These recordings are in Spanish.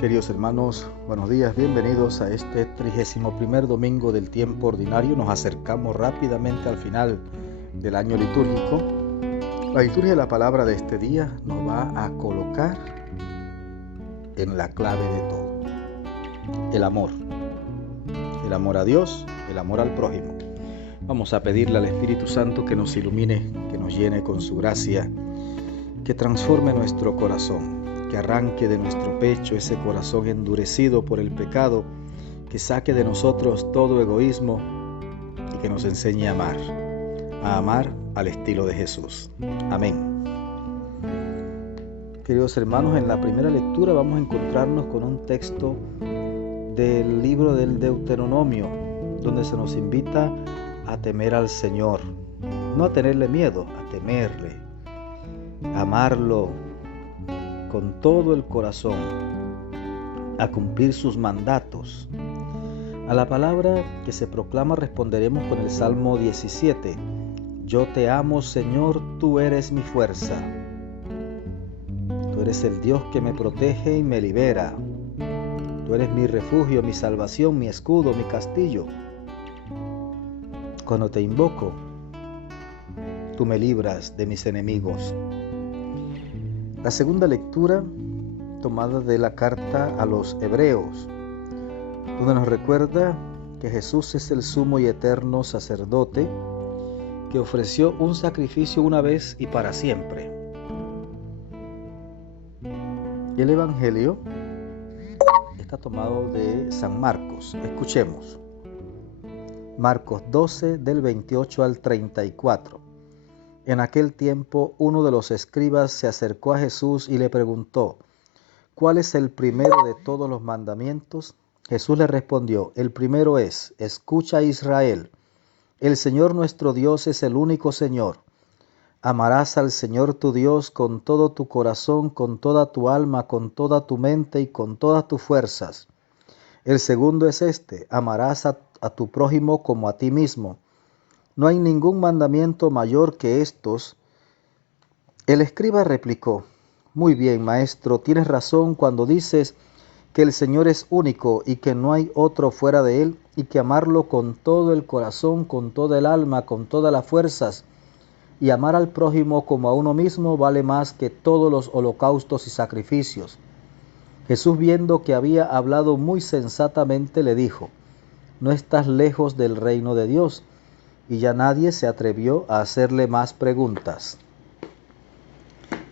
Queridos hermanos, buenos días, bienvenidos a este 31º domingo del tiempo ordinario. Nos acercamos rápidamente al final del año litúrgico. La liturgia de la palabra de este día nos va a colocar en la clave de todo: el amor a Dios, el amor al prójimo. Vamos a pedirle al Espíritu Santo que nos ilumine, que nos llene con su gracia, que transforme nuestro corazón, que arranque de nuestro pecho ese corazón endurecido por el pecado, que saque de nosotros todo egoísmo y que nos enseñe a amar al estilo de Jesús. Amén. Queridos hermanos, en la primera lectura vamos a encontrarnos con un texto del libro del Deuteronomio, donde se nos invita a temer al Señor, no a tenerle miedo, a temerle, a amarlo con todo el corazón, a cumplir sus mandatos. A la palabra que se proclama responderemos con el Salmo 17. Yo te amo, Señor, tú eres mi fuerza. Tú eres el Dios que me protege y me libera. Tú eres mi refugio, mi salvación, mi escudo, mi castillo. Cuando te invoco, tú me libras de mis enemigos. La segunda lectura, tomada de la carta a los Hebreos, donde nos recuerda que Jesús es el sumo y eterno sacerdote que ofreció un sacrificio una vez y para siempre. Y el Evangelio está tomado de San Marcos. Escuchemos. Marcos 12, del 28 al 34. En aquel tiempo, uno de los escribas se acercó a Jesús y le preguntó: ¿cuál es el primero de todos los mandamientos? Jesús le respondió: el primero es: escucha, Israel, el Señor nuestro Dios es el único Señor. Amarás al Señor tu Dios con todo tu corazón, con toda tu alma, con toda tu mente y con todas tus fuerzas. El segundo es este: amarás a tu prójimo como a ti mismo. No hay ningún mandamiento mayor que estos. El escriba replicó: muy bien, maestro, tienes razón cuando dices que el Señor es único y que no hay otro fuera de Él, y que amarlo con todo el corazón, con toda el alma, con todas las fuerzas, y amar al prójimo como a uno mismo vale más que todos los holocaustos y sacrificios. Jesús, viendo que había hablado muy sensatamente, le dijo: no estás lejos del reino de Dios. Y ya nadie se atrevió a hacerle más preguntas.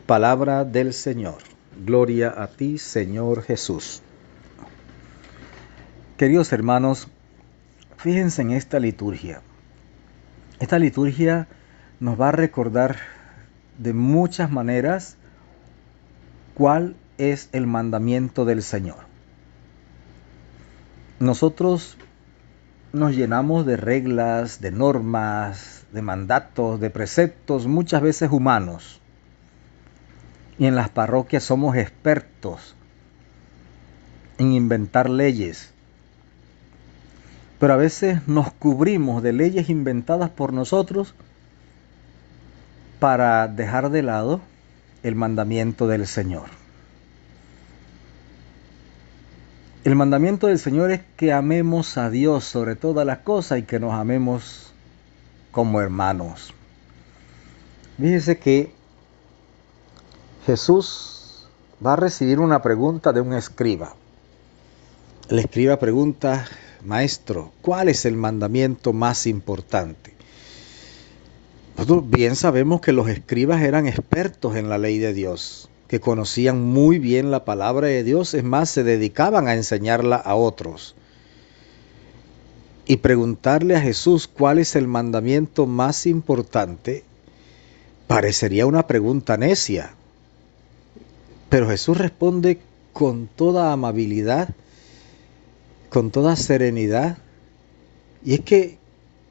Palabra del Señor. Gloria a ti, Señor Jesús. Queridos hermanos, fíjense en esta liturgia. Esta liturgia nos va a recordar de muchas maneras cuál es el mandamiento del Señor. Nosotros nos llenamos de reglas, de normas, de mandatos, de preceptos, muchas veces humanos. Y en las parroquias somos expertos en inventar leyes. Pero a veces nos cubrimos de leyes inventadas por nosotros para dejar de lado el mandamiento del Señor. El mandamiento del Señor es que amemos a Dios sobre todas las cosas y que nos amemos como hermanos. Fíjese que Jesús va a recibir una pregunta de un escriba. El escriba pregunta: maestro, ¿cuál es el mandamiento más importante? Nosotros bien sabemos que los escribas eran expertos en la ley de Dios, que conocían muy bien la palabra de Dios, es más, se dedicaban a enseñarla a otros. Y preguntarle a Jesús cuál es el mandamiento más importante parecería una pregunta necia. Pero Jesús responde con toda amabilidad, con toda serenidad. Y es que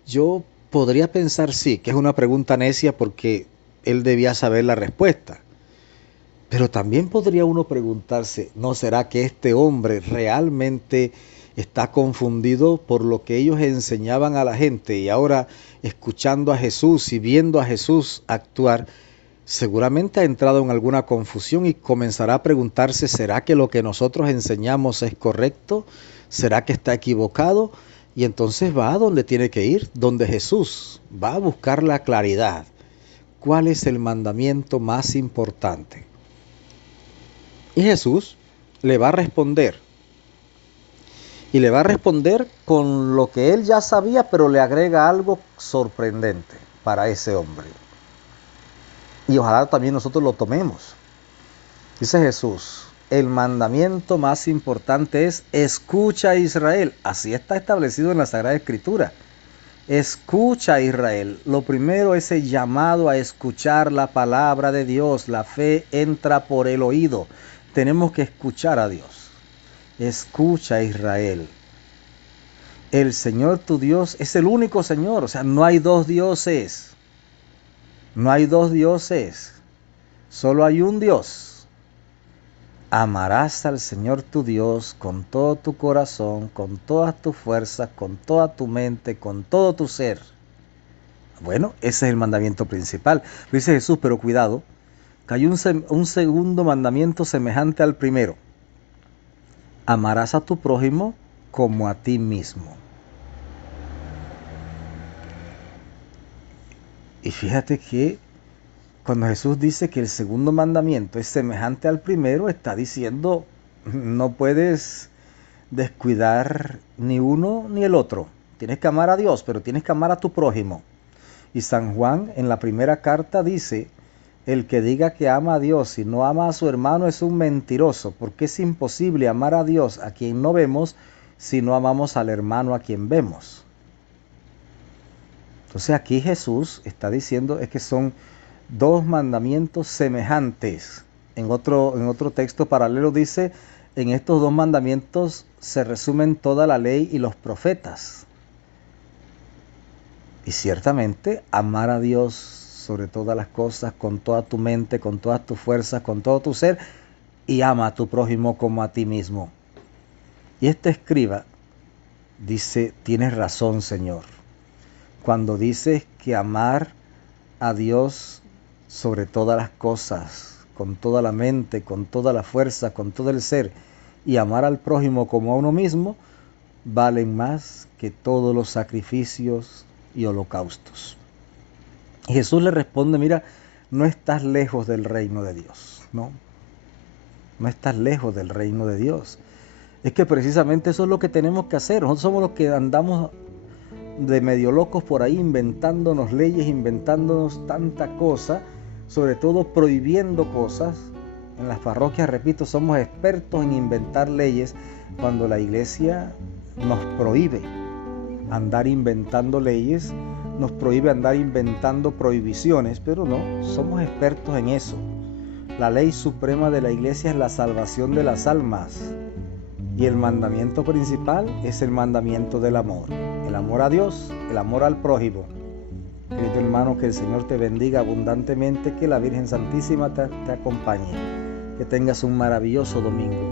yo podría pensar, sí, que es una pregunta necia porque él debía saber la respuesta. Pero también podría uno preguntarse, ¿no será que este hombre realmente está confundido por lo que ellos enseñaban a la gente? Y ahora, escuchando a Jesús y viendo a Jesús actuar, seguramente ha entrado en alguna confusión y comenzará a preguntarse, ¿será que lo que nosotros enseñamos es correcto? ¿Será que está equivocado? Y entonces va a donde tiene que ir, donde Jesús va a buscar la claridad. ¿Cuál es el mandamiento más importante? Y Jesús le va a responder. Y le va a responder con lo que él ya sabía, pero le agrega algo sorprendente para ese hombre. Y ojalá también nosotros lo tomemos. Dice Jesús, el mandamiento más importante es: escucha, Israel. Así está establecido en la Sagrada Escritura. Escucha, Israel. Lo primero es el llamado a escuchar la palabra de Dios. La fe entra por el oído. Tenemos que escuchar a Dios. Escucha, Israel. El Señor tu Dios es el único Señor. O sea, no hay dos dioses. No hay dos dioses. Solo hay un Dios. Amarás al Señor tu Dios con todo tu corazón, con todas tus fuerzas, con toda tu mente, con todo tu ser. Bueno, ese es el mandamiento principal. Lo dice Jesús, pero cuidado, que hay un segundo mandamiento semejante al primero. Amarás a tu prójimo como a ti mismo. Y fíjate que cuando Jesús dice que el segundo mandamiento es semejante al primero, está diciendo, no puedes descuidar ni uno ni el otro. Tienes que amar a Dios, pero tienes que amar a tu prójimo. Y San Juan en la primera carta dice, el que diga que ama a Dios y no ama a su hermano es un mentiroso, porque es imposible amar a Dios a quien no vemos si no amamos al hermano a quien vemos. Entonces aquí Jesús está diciendo es que son dos mandamientos semejantes. En otro texto paralelo dice, en estos dos mandamientos se resumen toda la ley y los profetas. Y ciertamente amar a Dios sobre todas las cosas, con toda tu mente, con todas tus fuerzas, con todo tu ser, y ama a tu prójimo como a ti mismo. Y este escriba dice, tienes razón, Señor, cuando dices que amar a Dios sobre todas las cosas, con toda la mente, con toda la fuerza, con todo el ser, y amar al prójimo como a uno mismo, valen más que todos los sacrificios y holocaustos. Y Jesús le responde, mira, no estás lejos del reino de Dios, ¿no? No estás lejos del reino de Dios. Es que precisamente eso es lo que tenemos que hacer. Nosotros somos los que andamos de medio locos por ahí inventándonos leyes, inventándonos tanta cosa, sobre todo prohibiendo cosas. En las parroquias, repito, somos expertos en inventar leyes cuando la iglesia nos prohíbe andar inventando leyes, nos prohíbe andar inventando prohibiciones, pero no, somos expertos en eso. La ley suprema de la iglesia es la salvación de las almas y el mandamiento principal es el mandamiento del amor. El amor a Dios, el amor al prójimo. Querido hermano, que el Señor te bendiga abundantemente, que la Virgen Santísima te acompañe. Que tengas un maravilloso domingo.